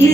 Biz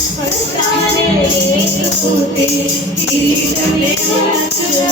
பட்டானே ஏற்று பூத்தே கிரீடமே வணங்குதா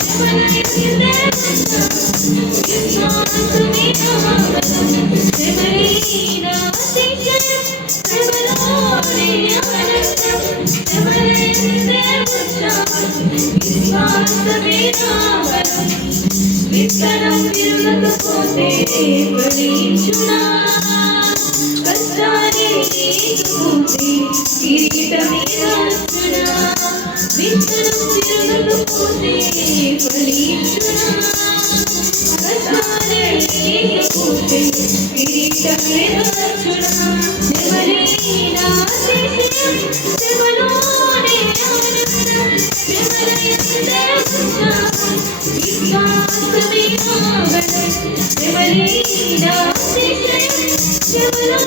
విత్తనం విరువకపోతే కిరీటమే రాసునా Thank you.